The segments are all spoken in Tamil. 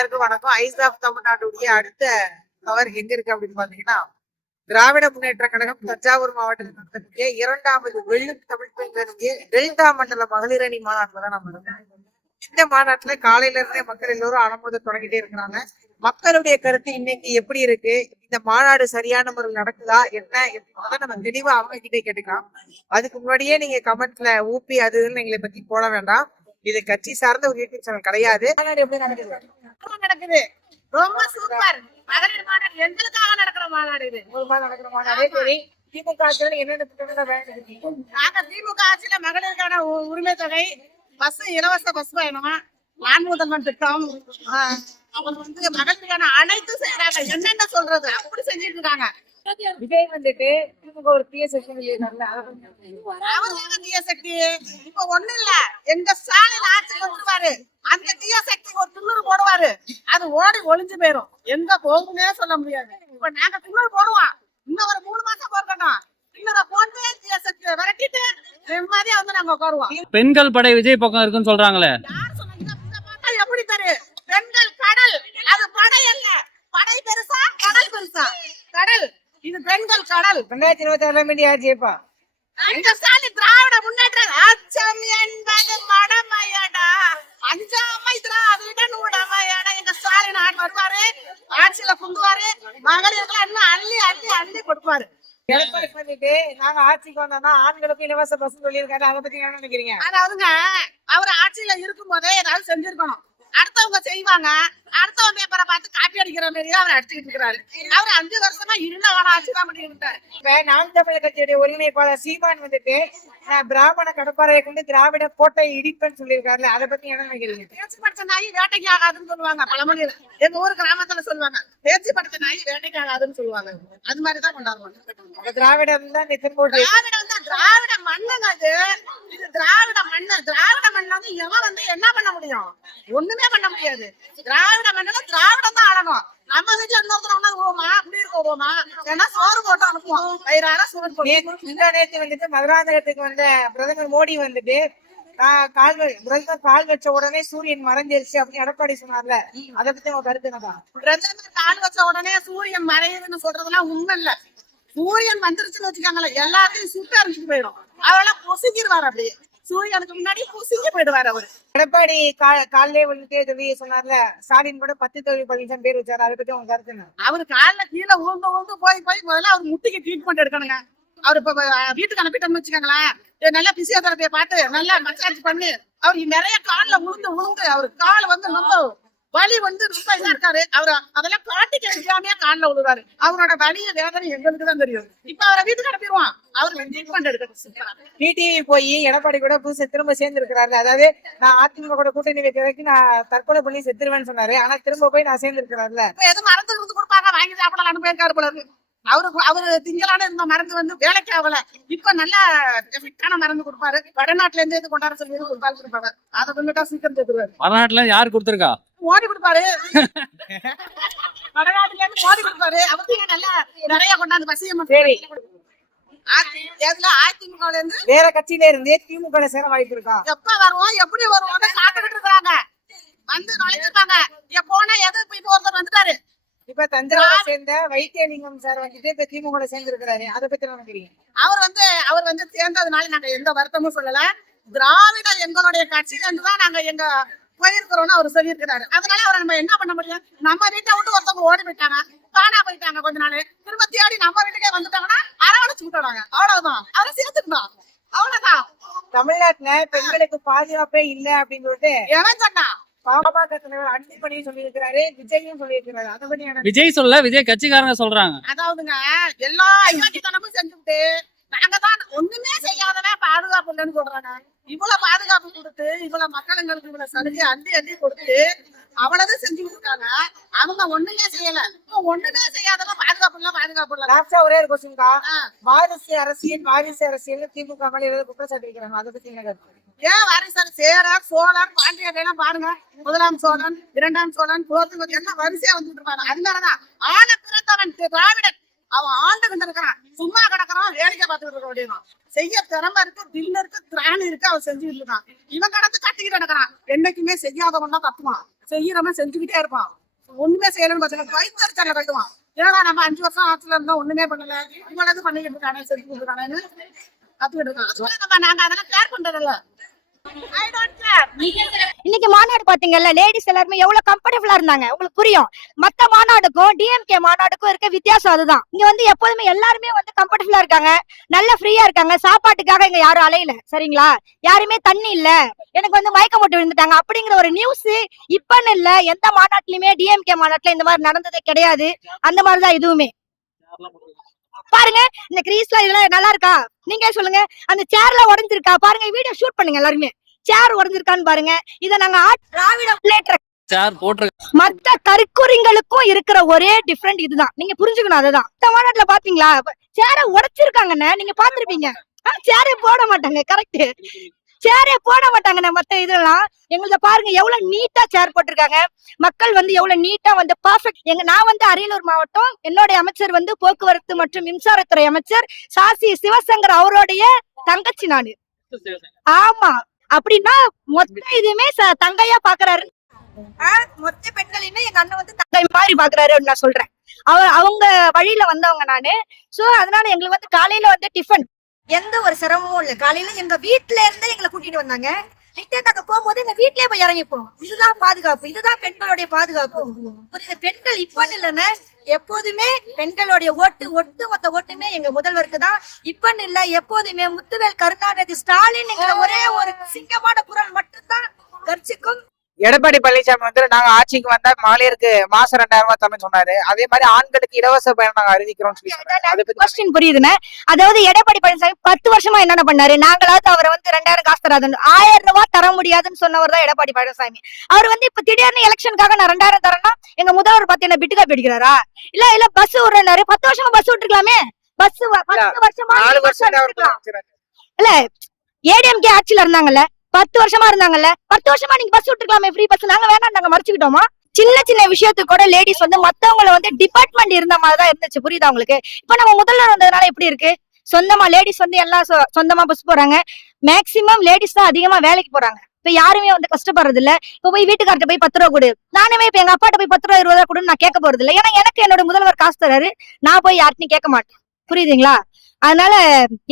எல்லாருக்கும் வணக்கம். ஐஸ் ஆஃப் தமிழ்நாட்டுடைய அடுத்த கவர் எங்க இருக்கு அப்படின்னு பாத்தீங்கன்னா, திராவிட முன்னேற்ற கழகம் தஞ்சாவூர் மாவட்டத்தில் நடத்தக்கூடிய 2வது வெள்ளும் தமிழ் பெண்களுடைய டெல்டா மண்டல மகளிர் அணி மாநாட்டில் தான் நம்ம இருக்கோம். இந்த மாநாட்டுல காலையில இருந்தே மக்கள் எல்லோரும் அலமோத தொடங்கிட்டே இருக்கிறாங்க. மக்களுடைய கருத்து இன்னைக்கு எப்படி இருக்கு, இந்த மாநாடு சரியான முறையில் நடக்குதா என்ன எப்படின்றத நம்ம தெளிவா அவங்க கிட்டே கேட்டுக்கலாம். அதுக்கு முன்னாடியே நீங்க கமெண்ட்ல ஊப்பி அது எங்களை பத்தி போட வேண்டாம். இது கட்சி சார்ந்த ஒரு யூடியூப் சேனல் கிடையாது. மாநாடு எப்படி நடக்குது? ரொம்ப சூப்பர். மகளிர் மாநாடு எங்களுக்காக நடக்கிற மாநாடு இது. நடக்கிற மாநாடே சரி. திமுக ஆட்சியில என்னென்ன திட்டங்கள் நாங்க திமுக ஆட்சியில மகளிருக்கான உரிமை தொகை, பஸ் இலவச பஸ் பயணம், நான் முதல்வன் திட்டம், அவங்க மகளிருக்கான அனைத்து செய்யறாங்க. என்னென்ன சொல்றது அப்படி செஞ்சுட்டு இருக்காங்க. விஜய் வந்துட்டு திமுக ஒரு தீய சக்தி இப்ப ஒண்ணு இல்ல, எங்க ஸ்டாலின் ஆட்சியில இருப்பாரு, அந்த தீய சக்தி ஒரு துண்ணூறு போடுவாரு, அது ஓடி ஒளிஞ்சு போயிரும். எங்க போகுன்னே சொல்ல முடியாது. இப்ப நாங்க துண்ணூறு போடுவோம், இன்னும் ஒரு 3 மாசம் போறோம். பெண்கள் படை விஜய் பக்கம் இருக்குன்னு சொல்றாங்களே, எப்படி தரு? பெண்கள் கடல், அது படை அல்ல. படை பெருசா, கடல் பெருசா? கடல். இது பெண்கள் கடல். 2026 ஆட்சியப்பா எங்க ஸ்டாலின் திராவிட முன்னேற்ற அச்சம் என்பது மடமையடா, அஞ்சாமை திராவிடன் உடமையடா. எங்க ஸ்டாலின் வருவாரு, ஆட்சியில குந்துவாரு, மகளிர்கள் இன்னும் அள்ளி அள்ளி அள்ளி கொடுப்பாரு. பண்ணிட்டு நாங்க ஆட்சிக்கு வந்தோம்னா ஆண்களுக்கு இலவச பஸ் சொல்லியிருக்காரு. அதை பத்தி என்ன நினைக்கிறீங்க? அதாவதுங்க, அவர் ஆட்சியில இருக்கும் போதே ஏதாவது செஞ்சிருக்கணும். அடுத்தவங்க செய்வாங்க, அடுத்தவங்க பேப்பரை பார்த்து காப்பி அடிக்கிற மாதிரி அவர் அடிச்சுக்கிட்டு இருக்கிறாரு. அவர் 5 வருஷமா இருந்தவன ஆட்சிதான் பண்ணிட்டு இருக்காரு. இப்ப நாம் தமிழர் கட்சியுடைய ஒருங்கிணைப்பாளர் சீமான் வந்துட்டு பிராமண கடப்பாறையை கொண்டு திராவிட கோட்டை இடிப்பேன்னு சொல்லியிருக்காருல்ல, அதை பத்தி என்ன நினைக்கிறீங்க? பேச்சு படிச்ச நாய் வேட்டைக்கு ஆகாதுன்னு சொல்லுவாங்க பழமொழியில. எங்க ஊர் கிராமத்துல சொல்லுவாங்க, பேச்சு படிச்ச நாய் வேட்டைக்கு ஆகாதுன்னு சொல்லுவாங்க. அது மாதிரிதான் கொண்டாடுவாங்க. திராவிடம் தான் திராவிட மண்ணுங்க. இது திராவிட மண்ணு. திராவிட மண்ணு வந்து எவன் என்ன பண்ண முடியும்? ஒண்ணுமே பண்ண முடியாது. திராவிட மண்ணுல திராவிடம் தான் ஆளணும். நம்ம வீட்டுல இன்னொருத்தர் போவோமா, அப்படி இருக்கோமா? ஏன்னா சோறு போட்டு அனுப்புவோம், வயிறார சோறு போட்டு. நேற்று வந்துட்டு மதுராந்தகத்துக்கு வந்த பிரதமர் மோடி வந்துட்டு கால் வச்ச உடனே சூரியன் மறைஞ்சிருச்சு அப்படின்னு எடப்பாடி சொன்னார்ல, அதை பத்தி உங்க கருத்து என்னதான்? பிரதமர் கால் வச்ச உடனே சூரியன் மறையுதுன்னு சொல்றதுலாம் உண்மை இல்ல. சூரியன் வந்துருச்சுன்னு வச்சுக்காங்களே, எல்லாத்தையும் சுட்டு அரைஞ்சிட்டு போயிடும். அவெல்லாம் பொசுங்கிடுவாரு. அப்படியே சூரியனுக்கு முன்னாடி பொசுங்கி போயிடுவாரு அவரு. எடப்பாடி காலையிலே வந்துட்டு சொன்னார்ல, ஸ்டாலின் கூட 10 தொழில் பழனிசாமி பேர் வச்சாரு. அதை பத்தி உங்க கருத்து என்ன? அவரு காலைல கீழே ஊந்து போய் முதல்ல அவர் முட்டிக்கு ட்ரீட்மெண்ட் எடுக்கணுங்க. அவரு இப்ப வீட்டுக்கு அனுப்பிட்டோம்னு வச்சுக்கோங்களேன், நல்லா பிசியோதெரபியை பார்த்து நல்லா மசாஜ் பண்ணி அவருக்கு நிறைய கால்ல உளுந்து அவரு கால் வந்து ரொம்ப வலி வந்து ரொம்ப இதா இருக்காரு. அவரு அதெல்லாம் காட்டிக்க முடியாமையா காலில் விழுவாரு. அவரோட வலிய வேதனை எங்களுக்கு தான் தெரியும். இப்ப அவரை வீட்டுக்கு அனுப்பிடுவான். அவருக்கு ட்ரீட்மெண்ட் எடுக்க டிடிவி போய் எடப்பாடி கூட புதுசு திரும்ப சேர்ந்து இருக்கிறாரு. அதாவது நான் அதிமுக கூட கூட்டணி வைக்கிறதுக்கு நான் தற்கொலை பண்ணி செத்துருவேன்னு சொன்னாரு. ஆனா திரும்ப போய் நான் சேர்ந்து இருக்கிறாருல, எதுவும் மருந்து இருந்து கொடுப்பாங்க, வாங்கி சாப்பிடலாம் போயிருக்காரு போல இருக்கு. அவரு திங்களான இந்த மருந்து வந்து வேலைக்கு ஆகல. இப்ப நல்லா ஃபிட்டான மருந்து கொடுப்பாரு. வடநாட்டுல இருந்து எது கொண்டாட சொல்லி கொடுப்பாரு. அதை கொண்டுட்டா சீக்கிரம் சேர்த்துருவாரு. வடநாட்டுல யாரு கொடுத்துருக்கா? மோடி கொடுப்பாரு. வடநாட்டுல இருந்து மோடி கொடுப்பாரு. அவருக்கு நல்லா நிறைய கொண்டாந்து பசியம். சரி, அதிமுக இருந்து வேற கட்சியில இருந்து திமுக சேர வாய்ப்பு இருக்கா? எப்ப வருவோம், எப்படி வருவோம் காத்துக்கிட்டு இருக்காங்க. வந்து நுழைஞ்சிருக்காங்க. எப்போனா எது இப்ப ஒருத்தர் வந்துட்டாரு. இப்ப தஞ்சாவூரை சேர்ந்த வைத்தியலிங்கம் சார் வந்துட்டு இப்ப திமுக சேர்ந்து இருக்கிறாரு. அதை பத்தி நினைக்கிறீங்க? அவர் வந்து சேர்ந்ததுனால நாங்க எந்த வருத்தமும் சொல்லல. திராவிட எங்களுடைய கட்சியில இருந்துதான் நாங்க எங்க போயிருக்கிறோம்னு அவர் சொல்லியிருக்கிறாரு. அதனால அவரை நம்ம என்ன பண்ண முடியும்? நம்ம வீட்டை விட்டு ஒருத்தவங்க ஓடி போயிட்டாங்க, காணா போயிட்டாங்க. கொஞ்ச நாள் திரும்ப தேடி நம்ம வீட்டுக்கே வந்துட்டாங்கன்னா அரவணைச்சு விட்டுறாங்க. அவ்வளவுதான். அவரை சேர்த்துக்கணும், அவ்வளவுதான். தமிழ்நாட்டுல பெண்களுக்கு பாதுகாப்பே இல்ல அப்படின்னு சொல்லிட்டு எவன் சொன்னா? பாமக தலைவர் அன்புமணி சொல்லியிருக்கிறாரு, விஜயும் சொல்லியிருக்கிறாரு. அதை பத்தி விஜய் சொல்ல, விஜய் கட்சிக்காரங்க சொல்றாங்க. அதாவதுங்க, எல்லா ஐயாக்கித்தனமும் செஞ்சுட்டு நாங்க தான் ஒண்ணுமே செய்யாதவன் பாதுகாப்பு இல்லைன்னு சொல்றாங்க. இவ்வளவு பாதுகாப்பு கொடுத்து, இவ்வளவு மக்களுங்களுக்கு இவ்வளவு சலுகை அள்ளி அள்ளி கொடுத்து அவ்வளவு செஞ்சு கொடுத்தாங்க. அவங்க ஒண்ணுமே செய்யல. ஒண்ணுமே செய்யாதவன் பாதுகாப்பு இல்ல. லாஸ்டா ஒரே ஒரு கொஸ்டின்கா, வாரிசு அரசியல் திமுக மேல ஏதாவது குற்றச்சாட்டு வைக்கிறாங்க. அதை பத்தி என்ன கருத்து? ஏன் வாரிசு சேரர், சோழன், பாண்டியர் எல்லாம் பாருங்க. 1ஆம் சோழன், 2ஆம் சோழன், போர்த்துகல் எல்லாம் வரிசையா வந்துட்டு இருப்பாங்க. அதனாலதான் ஆன பிறந்தவன் திராவிடன். அவன் ஆண்டு கொண்டு இருக்கிறான், சும்மா கிடக்குறான், வேடிக்கை பார்த்துட்டு இருக்க முடியும். செய்ய திறமை இருக்கு, தில்லு இருக்கு, திராணி இருக்கு, அவன் செஞ்சுட்டு இருக்கான். இவன் கடந்து கட்டிக்கிட்டு நடக்கிறான். என்னைக்குமே செய்யாதவன் தான் தப்புவான், செய்யறவன் செஞ்சுக்கிட்டே இருப்பான். ஒண்ணுமே செய்யலன்னு பார்த்தா வயிற்றுச்சல கட்டுவான். ஏன்னா நம்ம 5 வருஷம் ஆட்சியில இருந்தோம், ஒண்ணுமே பண்ணல, இவ்வளவு பண்ணிக்கிட்டு இருக்கானே, செஞ்சு இருக்கானேன்னு கத்துக்கிட்டு இருக்கான். அதனால நாங்க அதெல்லாம் கேர் பண்றது இல்ல. I don't care. இன்னைக்கு மாநாடு பாத்தீங்கல்ல, லேடிஸ் எல்லாருமே எவ்வளவு கம்ஃபர்டபுளா இருந்தாங்க. உங்களுக்கு புரியும். மத்த மாநாடுக்கும் டிஎம்கே மாநாடுக்கும் இருக்க வித்தியாசம் அதுதான். இங்க வந்து எப்போதுமே எல்லாருமே வந்து கம்ஃபர்டபுளா இருக்காங்க, நல்ல ஃப்ரீயா இருக்காங்க. சாப்பாட்டுக்காக இங்க யாரும் அலையல, சரிங்களா? யாருமே தண்ணி இல்ல, எனக்கு வந்து மயக்கம் போட்டு விழுந்துட்டாங்க அப்படிங்கிற ஒரு நியூஸ் இப்பன்னு இல்ல, எந்த மாநாட்டிலுமே டிஎம்கே மாநாட்டுல இந்த மாதிரி நடந்ததே கிடையாது. அந்த மாதிரிதான் இதுவுமே. பாருங்க, இந்த கிரீஸ்ல இதெல்லாம் நல்லா இருக்கா? நீங்களே சொல்லுங்க. அந்த சேர்ல உடைஞ்சிருக்கா பாருங்க, வீடியோ ஷூட் பண்ணுங்க எல்லாருமே. சேர் உடைஞ்சிருக்கான்னு பாருங்க. இத நாங்க திராவிட முன்னேற்ற சார் போட்டு மத்த கருக்குறிங்களுக்கும் இருக்கிற ஒரே டிஃபரெண்ட் இதுதான். நீங்க புரிஞ்சுக்கணும். அதுதான் இந்த மாநாட்டுல பாத்தீங்களா, சேர உடைச்சிருக்காங்கன்னு நீங்க பாத்திருப்பீங்க. சேரே போட மாட்டாங்க. கரெக்ட், சேரே போட மாட்டாங்க. மத்த இதெல்லாம் எங்களத பாருங்க, எவ்வளவு நீட்டா சேர் போட்டிருக்காங்க. மக்கள் வந்து எவ்வளவு நீட்டா வந்து பர்ஃபெக்ட். நான் வந்து அரியலூர் மாவட்டம், என்னுடைய அமைச்சர் வந்து போக்குவரத்து மற்றும் மின்சாரத்துறை அமைச்சர் சாசி சிவசங்கர் அவருடைய தங்கச்சி நானு. ஆமா, அப்படின்னா மொத்த இதுமே தங்கையா பாக்குறாரு. மொத்த பெண்களையுமே எங்க அண்ணன் வந்து தங்கை மாதிரி பாக்குறாரு அப்படின்னு நான் சொல்றேன். அவங்க வழியில வந்தவங்க நானு. சோ அதனால எங்களுக்கு வந்து காலையில வந்து டிஃபன் எந்த ஒரு சிரமமும் இல்ல. காலையில எங்க வீட்டுல இருந்து எங்களை கூட்டிட்டு வந்தாங்க. நாங்க போகும்போது எங்க வீட்லயே போய் இறங்கிப்போம். இதுதான் பாதுகாப்பு, இதுதான் பெண்களுடைய பாதுகாப்பு. பெண்கள் இப்ப இல்லைன்னு எப்போதுமே பெண்களுடைய ஒட்டுமொத்த ஓட்டுமே எங்க முதல்வருக்கு தான். இப்பன்னு இல்ல, எப்போதுமே முத்துவேல் கருணாநிதி ஸ்டாலின் என்ற ஒரே ஒரு சிங்கமான குரல் மட்டும்தான் கர்ச்சிக்கும். எடப்பாடி பழனிசாமி வந்து நாங்க ஆட்சிக்கு வந்தா மகளிருக்கு மாசம் 2000 ரூபாய் தரேன்னு சொன்னாரு. அதே மாதிரி ஆண்களுக்கு இலவச பயணம் நாங்க அறிவிக்கிறோம் சொல்லி சொன்னாரு. அதை பத்தி கொஸ்டின் புரியுதுன்னு. அதாவது எடப்பாடி பழனிசாமி 10 வருஷமா என்னென்ன பண்ணாரு? நாங்களாவது அவரை வந்து 2000 காசு தராதுன்னு 1000 ரூபாய் தர முடியாதுன்னு சொன்னவர் தான் எடப்பாடி பழனிசாமி. அவர் வந்து இப்ப திடீர்னு எலெக்ஷனுக்காக நான் 2000 தரேன்னா எங்க முதல்வர் பார்த்து என்ன பிட்டுக்கா பிடிக்கிறாரா? இல்ல பஸ் விடுறாரு. 10 வருஷமா பஸ் விட்டுருக்கலாமே. பஸ் 10 வருஷமா 4 வருஷம் இல்ல, ஏடிஎம்கே ஆட்சியில இருந்தாங்கல்ல, 10 வருஷமா இருந்தாங்கல்ல, 10 வருஷமா நீங்க பஸ் விட்டுருக்கலாமே, ஃப்ரீ பஸ். நாங்க வேணாம், நாங்க மறைச்சுக்கிட்டோமா? சின்ன விஷயத்துக்கு கூட லேடிஸ் வந்து மத்தவங்களை வந்து டிபார்ட்மெண்ட் இருந்த மாதிரிதான் இருந்துச்சு. புரியுதா உங்களுக்கு? இப்ப நம்ம முதல்வர் வந்ததுனால எப்படி இருக்கு? சொந்தமா லேடிஸ் வந்து எல்லாம் சொந்தமா பஸ் போறாங்க. மேக்சிமம் லேடிஸ் தான் அதிகமா வேலைக்கு போறாங்க. இப்ப யாருமே வந்து கஷ்டப்படுறது இல்ல. இப்ப போய் வீட்டுக்கார்ட்ட போய் 10 ரூபா கொடு, நானுமே இப்ப எங்க அப்பாட்ட போய் 10 ரூபா 20 ரூபா கொடுன்னு நான் கேட்க போறது இல்ல. ஏன்னா எனக்கு என்னோட முதல்வர் காசு தராரு, நான் போய் யார்ட்டையும் கேட்க மாட்டேன். புரியுதுங்களா? அதனால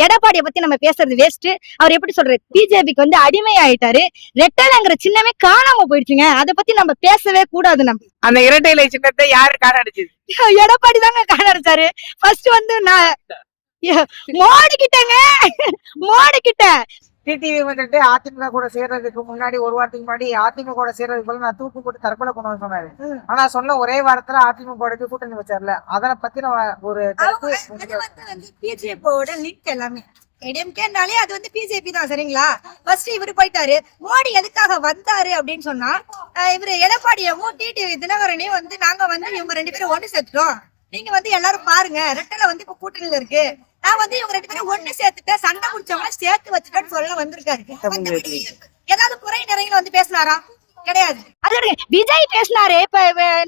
எடப்பாடியை பத்தி நம்ம பேசுறது வேஸ்ட். அவர் எப்படி சொல்றாரு, பிஜேபிக்கு வந்து அடிமை ஆயிட்டாரு, ரெட்டலைங்கிற சின்னமே காணாம போயிடுச்சுங்க. அதை பத்தி நம்ம பேசவே கூடாது. நம்ம அந்த இரட்டை இலை சின்னத்தை யாரு காணடிச்சது? எடப்பாடி தாங்க காணடிச்சாரு. ஃபர்ஸ்ட் வந்து நான் மோடி கிட்ட டிடிவி வந்துட்டு அதிமுக கூட சேர்றதுக்கு முன்னாடி ஒரு வாரத்துக்கு முன்னாடி அதிமுக கூட சேர்றதுக்கு போல நான் தூக்கு போட்டு தற்கொலை பண்ணுவேன்னு சொன்னாரு. ஆனா சொன்ன ஒரே வாரத்துல அதிமுக கூட்டணி வச்சார்ல, அதனை பத்தி நம்ம ஒரு பிஜேபியோட லிங்க் எல்லாமே ஏடிஎம்கேனாலே அது வந்து பிஜேபி தான், சரிங்களா? ஃபர்ஸ்ட் இவரு போயிட்டாரு. மோடி எதுக்காக வந்தாரு அப்படின்னு சொன்னா, இவரு எடப்பாடியவும் டிடிவி தினகரனையும் வந்து நாங்க வந்து இவங்க 2 பேரும் ஒண்ணு சேர்த்துட்டோம், நீங்க வந்து எல்லாரும் பாருங்க, ரெட்டலை வந்து இப்ப கூட்டணியில இருக்கு, நான் வந்து இவங்க 2 பேரும் ஒண்ணு சேர்த்துட்டேன், சண்டை முடிச்சவங்க சேர்த்து வச்சுட்டேன்னு சொல்ல வந்திருக்காரு. ஏதாவது குறை நிறைகளை வந்து பேசினாரா? கிடையாது. அது விஜய் பேசினாரு இப்ப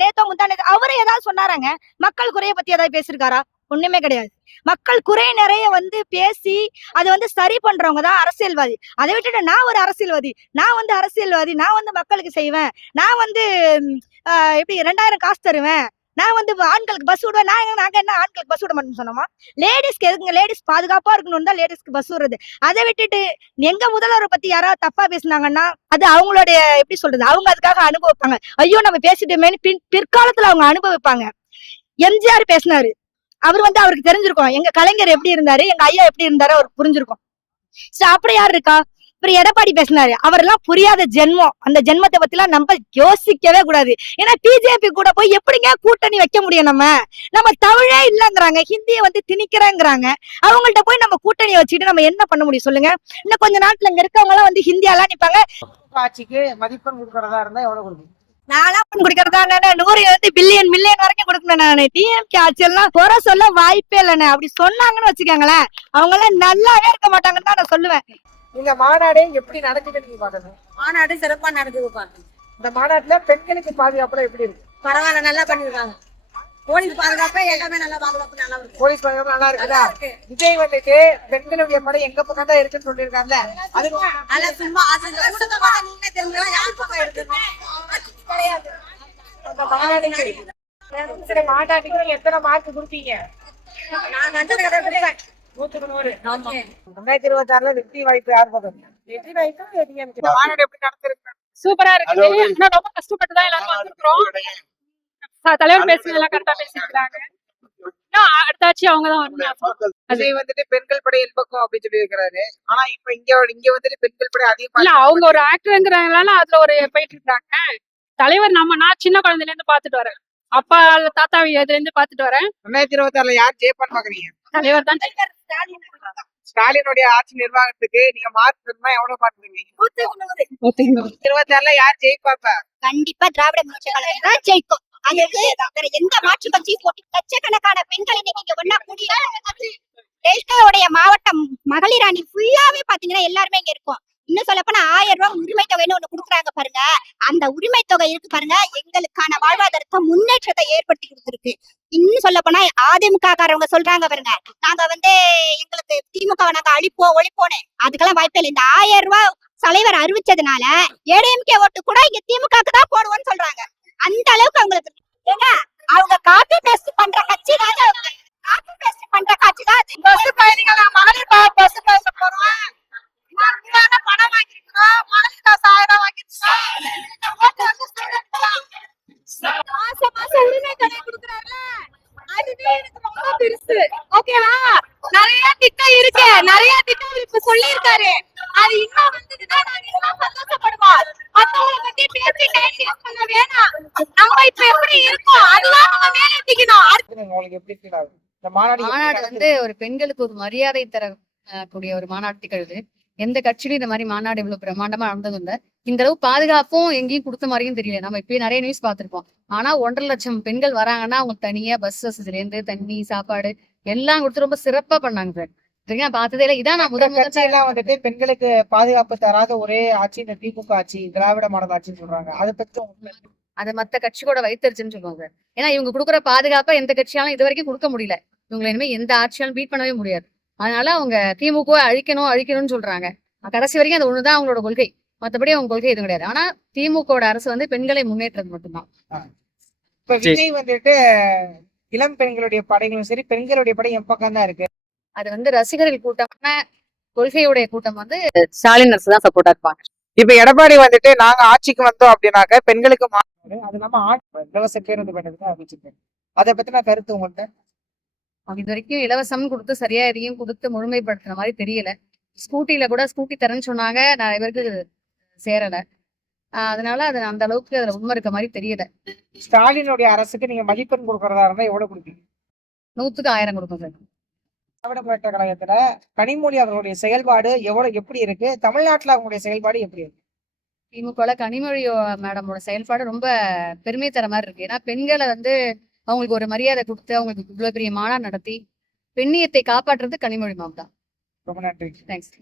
நேத்தோ முந்தானே, அவரு ஏதாவது சொன்னாராங்க? மக்கள் குறைய பத்தி ஏதாவது பேசிருக்காரா? ஒண்ணுமே கிடையாது. மக்கள் குறை நிறைய வந்து பேசி அதை வந்து சரி பண்றவங்க தான் அரசியல்வாதி. அதை விட்டுட்டு நான் ஒரு அரசியல்வாதி, நான் வந்து அரசியல்வாதி, நான் வந்து மக்களுக்கு செய்வேன், நான் வந்து எப்படி 2000 காசு தருவேன், நான் வந்து ஆண்களுக்கு பஸ் விடுவேன், நாங்க என்ன ஆண்களுக்கு பஸ் விட மாட்டோம்னு சொன்னோமா? லேடிஸ்க்கு எதுங்க? லேடிஸ் பாதுகாப்பா இருக்கணும் தான் லேடிஸ்க்கு பஸ் விடுறது. அதை விட்டுட்டு எங்க முதல்வரை பத்தி யாராவது தப்பா பேசினாங்கன்னா அது அவங்களுடைய எப்படி சொல்றது, அவங்க அதுக்காக அனுபவிப்பாங்க. ஐயோ நம்ம பேசிட்டோமேனு பிற்காலத்துல அவங்க அனுபவிப்பாங்க. எம்ஜிஆர் பேசினாரு, அவர் வந்து அவருக்கு தெரிஞ்சிருக்கும் எங்க கலைஞர் எப்படி இருந்தாரு, எங்க ஐயா எப்படி இருந்தாரு, அவருக்கு புரிஞ்சிருக்கும். அப்படி யாரு இருக்கா? இப்ப எடப்பாடி பேசினாரு, அவரெல்லாம் புரியாத ஜென்மம். அந்த ஜென்மத்தை பத்தி எல்லாம் நம்ம யோசிக்கவே கூடாது. ஏன்னா பிஜேபி கூட போய் எப்படிங்க கூட்டணி வைக்க முடியும்? நம்ம தமிழே இல்லங்கிறாங்க, ஹிந்தியை வந்து திணிக்கிறேங்கிறாங்க. அவங்கள்ட்ட போய் நம்ம கூட்டணி வச்சுட்டு நம்ம என்ன பண்ண முடியும் சொல்லுங்க? இன்னும் கொஞ்ச நாட்டுல இங்க இருக்கவங்க எல்லாம் வந்து ஹிந்தியெல்லாம் நிப்பாங்க. ஆட்சிக்கு மதிப்பெண் கொடுக்கறதா இருந்தா எவ்வளவு கொடுக்கும்? நானா கொடுக்கறதா 100 வந்து பில்லியன் மில்லியன் வரைக்கும் கொடுக்கணும். நானு டிஎம்கே ஆட்சியெல்லாம் குறை சொல்ல வாய்ப்பே இல்லைன்னு. அப்படி சொன்னாங்கன்னு வச்சுக்கோங்களேன், அவங்க எல்லாம் நல்லாவே இருக்க மாட்டாங்கன்னு தான் நான் சொல்லுவேன். இந்த மாநாடு எப்படி நடக்குதுன்னு நீங்க பாக்கணும். மாநாடு சிறப்பா நடக்குது. இந்த மாநாட்டுல பெண்களுக்கு பாதுகாப்புல எப்படி இருக்கு? பரவாயில்ல, நல்லா பண்ணிருக்காங்க. போலீஸ் பாதுகாப்பு எல்லாமே நல்லா பாதுகாப்பு நல்லா இருக்கு. போலீஸ் பாதுகாப்பு நல்லா இருக்குதா? விஜய் வந்துட்டு பெண்களுடைய படை எங்க பக்கம் தான் இருக்குன்னு சொல்லியிருக்காங்க. அது அத சும்மா அது ஊடகமா நீங்க தெரிஞ்சா யார் பக்கம் எடுத்துக்கணும் கிடையாது. அந்த மாநாட்டுக்கு எத்தனை மார்க் கொடுத்தீங்க? நான் கண்டது கதை 100. 2026 வெற்றி வாய்ப்பு யார் பக்கம்? வெற்றி வாய்ப்பு இந்த மாநாடு எப்படி நடத்திருக்கு? சூப்பரா இருக்குது. ஆனா ரொம்ப கஷ்டப்பட்டு தான் எல்லாரும் வந்திருக்கிறோம். தலைவர் பேசுறது எல்லாம் கரெக்டா பேசிருக்காங்க. அடுத்த ஆட்சி அவங்கதான் வரணும். விஜய் வந்துட்டு பெண்கள் படை என் பக்கம் அப்படின்னு சொல்லி இருக்கிறாரு. ஆனா இப்ப இங்க வந்துட்டு பெண்கள் படை அதிகமா இல்ல அவங்க ஒரு ஆக்டர்ங்கிறதுனால அதுல ஒரு போயிட்டு இருக்காங்க. தலைவர் நான் சின்ன குழந்தையில இருந்து பாத்துட்டு வரேன். அப்பா தாத்தா இதுல இருந்து பாத்துட்டு வரேன். 2026 யார் ஜெயிப்பான்னு பாக்குறீங்க? தலைவர் தான். ஸ்டாலினுடைய ஆட்சி நிர்வாகத்துக்கு நீங்க மார்க் இருந்தா எவ்வளவு மார்க் தருவீங்க? 2026 யார் ஜெயிப்பாப்ப? கண்டிப்பா திராவிட முன்னேற்ற கழகம் தான் ஜெயிக்கும். அதுக்கு வேற எந்த மாற்று கட்சியும் போட்டி லட்சக்கணக்கான பெண்கள் இன்னைக்கு ஒன்னா கூடி டெல்டாவுடைய மாவட்டம் மகளிர் அணி ஃபுல்லாவே பாத்தீங்கன்னா எல்லாருமே இங்க இருக்கும். இன்னும் சொல்ல போனா 1000 ரூபாய் உரிமை தொகைன்னு ஒண்ணு கொடுக்குறாங்க பாருங்க. அந்த உரிமை தொகை இருக்கு பாருங்க, எங்களுக்கான வாழ்வாதாரத்தை முன்னேற்றத்தை ஏற்படுத்தி கொடுத்துருக்கு. இன்னும் சொல்ல போனா அதிமுக காரவங்க சொல்றாங்க பாருங்க, நாங்க எங்களுக்கு திமுகவை நாங்க ஒழிப்போன்னு. அதுக்கெல்லாம் வாய்ப்பே இல்லை. இந்த 1000 ரூபாய் தலைவர் அறிவிச்சதுனால ஏடிஎம்கே ஓட்டு கூட இங்க திமுகக்கு தான் போடுவோம்னு சொல்றாங்க. அந்த அளவுக்கு அவங்களுக்கு ஏங்க அவங்க காப்பி பேஸ்ட் பண்ற கட்சி தாங்க. காப்பி பேஸ்ட் பண்ற கட்சி தான். பஸ் பயணிகள் மகளிர் பஸ் பேச போறோம். பணம் வாங்கிருக்கோம், மகளிர் காசு 1000 வாங்கிருக்கோம். மாசம் உரிமை தொகை கொடுக்குறாங்கல்ல, அதுவே எனக்கு ரொம்ப பெருசு. ஓகேவா? நிறைய திட்டம் இருக்கு, நிறைய திட்டம் இப்ப சொல்லியிருக்காரு. அது இன்னும் வந்ததுன்னா நாங்க இன்னும் சந்தோஷப்படுவோம். மத்தவங்களை பத்தி பேசி டைம் வேஸ்ட் பண்ண வேணாம். நம்ம இப்ப எப்படி இருக்கோம் அதுதான் நம்ம மேல எத்திக்கணும். உங்களுக்கு எப்படி ஃபீல் ஆகுது? இந்த மாநாடு ஒரு பெண்களுக்கு ஒரு மரியாதை தரக்கூடிய ஒரு மாநாடு திகழ்வு. எந்த கட்சியிலும் இந்த மாதிரி மாநாடு இவ்வளவு பிரம்மாண்டமா நடந்ததும் இல்ல. இந்த அளவு பாதுகாப்பும் எங்கேயும் கொடுத்த மாதிரியும் தெரியல. நம்ம இப்பயே நிறைய நியூஸ் பார்த்திருப்போம். ஆனா 1.5 லட்சம் பெண்கள் வராங்கன்னா அவங்க தனியா பஸ் வசதியில இருந்து தண்ணி சாப்பாடு எல்லாம் கொடுத்து ரொம்ப சிறப்பா பண்ணாங்க சார். சரிங்களா? பார்த்ததே இல்லை. இதான் நான் முதல் எல்லாம் வந்துட்டு பெண்களுக்கு பாதுகாப்பு தராத ஒரே ஆட்சி இந்த திமுக ஆட்சி, திராவிட மாடல் ஆட்சின்னு சொல்றாங்க. அதை பத்தி அது மத்த கட்சி கூட வைத்தறிச்சுன்னு சொல்லுவாங்க. ஏன்னா இவங்க கொடுக்குற பாதுகாப்பை எந்த கட்சியாலும் இது வரைக்கும் கொடுக்க முடியல. இவங்களை இனிமே எந்த ஆட்சியாலும் பீட் பண்ணவே முடியாது. அதனால அவங்க திமுக அழிக்கணும்னு சொல்றாங்க. கடைசி வரைக்கும் அது ஒண்ணுதான் அவங்களோட கொள்கை. மத்தபடி அவங்க கொள்கை எதுவும் கிடையாது. ஆனா திமுக அரசு பெண்களை முன்னேற்றது மட்டும்தான். இப்ப விஜய் வந்துட்டு இளம் பெண்களுடைய படைகளும் சரி, பெண்களுடைய படை என் பக்கம் தான் இருக்கு. அது ரசிகர்கள் கூட்டம்னா கொள்கையுடைய கூட்டம் ஸ்டாலின் அரசு தான் சப்போர்ட்டா இருப்பாங்க. இப்ப எடப்பாடி வந்துட்டு நாங்க ஆட்சிக்கு வந்தோம் அப்படின்னாக்க பெண்களுக்கு அது இல்லாம இலவச பேருந்து பெற்றதுக்கு அறிவிச்சிருக்கேன். அதை பத்தின கருத்து உங்கள்கிட்ட? இது வரைக்கும் இலவசம் கொடுத்து சரியா எதையும் கொடுத்து முழுமைப்படுத்துற மாதிரி தெரியல. ஸ்கூட்டில கூட ஸ்கூட்டி தரேன்னு சொன்னாங்க, நிறைய பேருக்கு சேரல. அதனால அது அந்த அளவுக்கு அதுல உண்மை இருக்க மாதிரி தெரியல. ஸ்டாலினுடைய அரசுக்கு நீங்க மதிப்பெண் கொடுக்கறதா இருந்தா எவ்வளவு கொடுப்பீங்க? 100க்கு 1000 கொடுக்கும் சார். திராவிட முன்னேற்ற கழகத்துல கனிமொழி அவர்களுடைய செயல்பாடு எப்படி இருக்கு? தமிழ்நாட்டுல அவங்களுடைய செயல்பாடு எப்படி இருக்கு? திமுக கனிமொழி மேடமோட செயல்பாடு ரொம்ப பெருமை தர மாதிரி இருக்கு. ஏன்னா பெண்களை அவங்களுக்கு ஒரு மரியாதை கொடுத்து அவங்களுக்கு இவ்வளவு பெரிய மாநாடு நடத்தி பெண்ணியத்தை காப்பாற்றுறது கனிமொழி மேம் தான். ரொம்ப நன்றி. தேங்க்ஸ்.